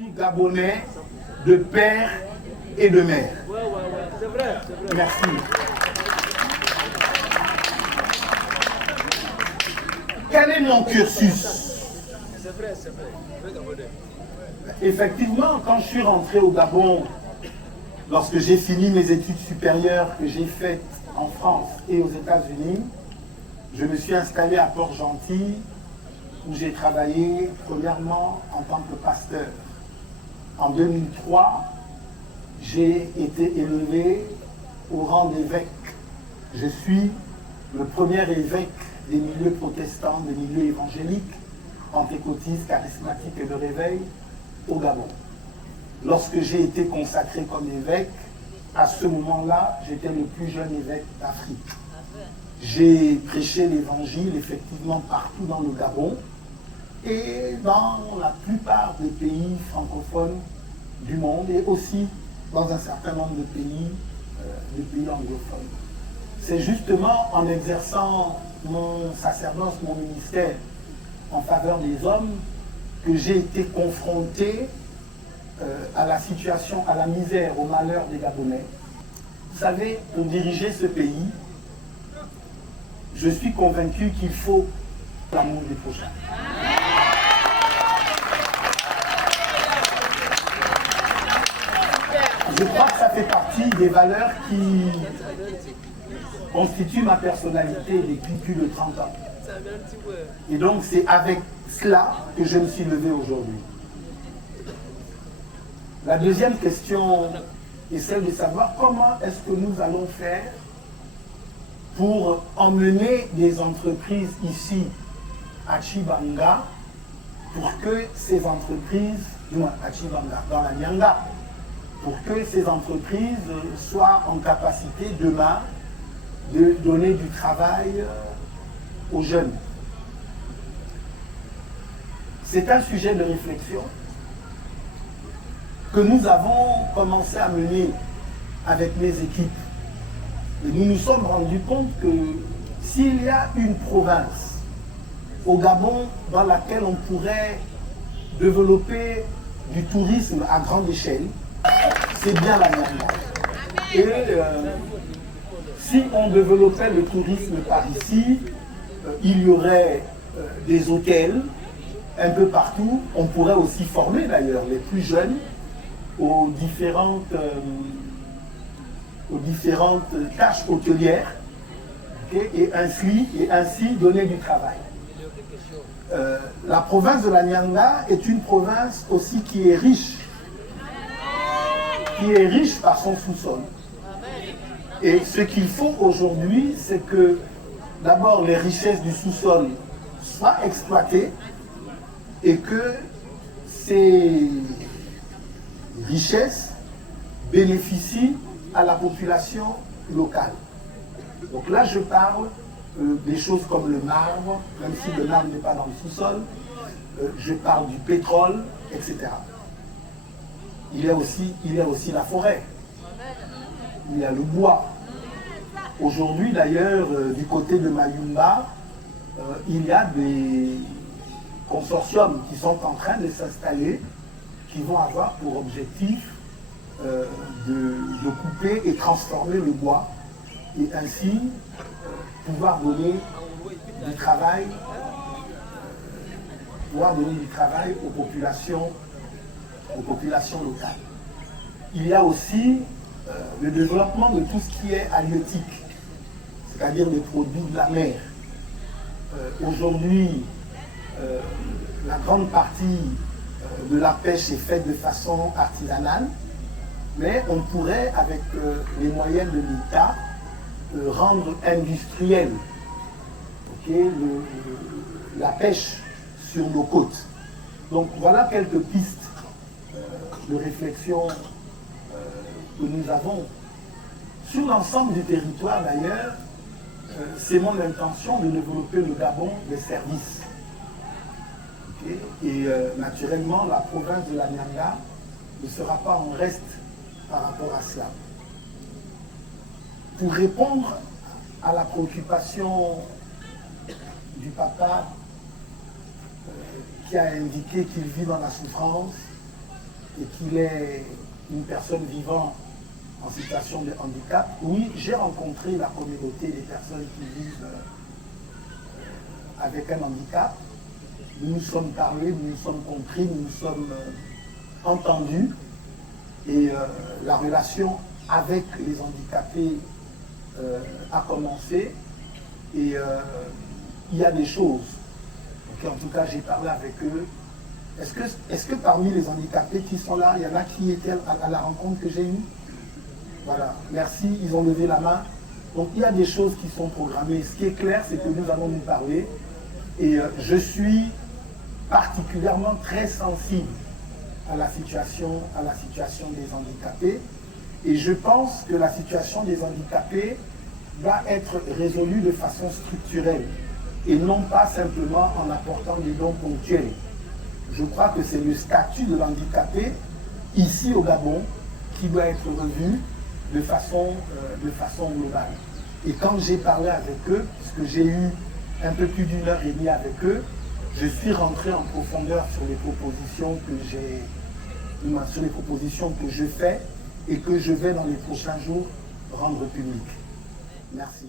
suis gabonais de père et de mère. C'est vrai. Merci. Quel est mon cursus? C'est vrai. Effectivement, quand je suis rentré au Gabon, lorsque j'ai fini mes études supérieures que j'ai faites en France et aux États-Unis, je me suis installé à Port-Gentil où j'ai travaillé premièrement en tant que pasteur. En 2003, j'ai été élevé au rang d'évêque. Je suis le premier évêque des milieux protestants, des milieux évangéliques, pentecôtistes, charismatiques et de réveil au Gabon. Lorsque j'ai été consacré comme évêque, à ce moment-là, j'étais le plus jeune évêque d'Afrique. J'ai prêché l'évangile effectivement partout dans le Gabon et dans la plupart des pays francophones du monde et aussi dans un certain nombre de pays anglophones. C'est justement en exerçant mon sacerdoce, mon ministère en faveur des hommes que j'ai été confronté à la situation, à la misère, au malheur des Gabonais. Vous savez, pour diriger ce pays, je suis convaincu qu'il faut l'amour des prochains. Je crois que ça fait partie des valeurs qui constituent ma personnalité depuis plus de 30 ans. Et donc c'est avec cela que je me suis levé aujourd'hui. La deuxième question est celle de savoir comment est-ce que nous allons faire pour emmener des entreprises ici à Tchibanga pour que ces entreprises, à Tchibanga, dans la Nyanga, pour que ces entreprises soient en capacité demain de donner du travail aux jeunes. C'est un sujet de réflexion que nous avons commencé à mener avec mes équipes. Et nous nous sommes rendus compte que s'il y a une province au Gabon dans laquelle on pourrait développer du tourisme à grande échelle, c'est bien la Nyanga. Et si on développait le tourisme par ici, il y aurait des hôtels un peu partout. On pourrait aussi former d'ailleurs les plus jeunes aux différentes tâches hôtelières, okay, et ainsi donner du travail. La province de la Nyanga est une province aussi qui est riche par son sous-sol. Et ce qu'il faut aujourd'hui, c'est que d'abord les richesses du sous-sol soient exploitées et que ces richesses bénéficient à la population locale. Donc là, je parle des choses comme le marbre, même si le marbre n'est pas dans le sous-sol, je parle du pétrole, etc. Il y a aussi la forêt, il y a le bois. Aujourd'hui, d'ailleurs, du côté de Mayumba, il y a des consortiums qui sont en train de s'installer, qui vont avoir pour objectif de couper et transformer le bois et ainsi pouvoir donner du travail aux populations locales. Il y a aussi le développement de tout ce qui est halieutique, c'est-à-dire les produits de la mer. Aujourd'hui, la grande partie de la pêche est faite de façon artisanale, mais on pourrait, avec les moyens de l'État, rendre industrielle, okay, la pêche sur nos côtes. Donc voilà quelques pistes de réflexion que nous avons. Sur l'ensemble du territoire d'ailleurs, c'est mon intention de développer le Gabon des services. Okay? Et naturellement, la province de la Nyanga ne sera pas en reste par rapport à cela. Pour répondre à la préoccupation du papa qui a indiqué qu'il vit dans la souffrance, et qu'il est une personne vivant en situation de handicap, oui, j'ai rencontré la communauté des personnes qui vivent avec un handicap. Nous nous sommes parlé, nous nous sommes compris, nous nous sommes entendus. Et la relation avec les handicapés a commencé. Et il y a des choses. Donc, en tout cas, j'ai parlé avec eux. Est-ce que parmi les handicapés qui sont là, il y en a qui étaient à la rencontre que j'ai eue? Voilà, merci, ils ont levé la main. Donc il y a des choses qui sont programmées. Ce qui est clair, c'est que nous allons nous parler. Et je suis particulièrement très sensible à la situation des handicapés. Et je pense que la situation des handicapés va être résolue de façon structurelle et non pas simplement en apportant des dons ponctuels. Je crois que c'est le statut de l'handicapé ici au Gabon qui doit être revu de façon globale. Et quand j'ai parlé avec eux, puisque j'ai eu un peu plus d'1 heure et demie avec eux, je suis rentré en profondeur sur les propositions que je fais et que je vais dans les prochains jours rendre publiques. Merci.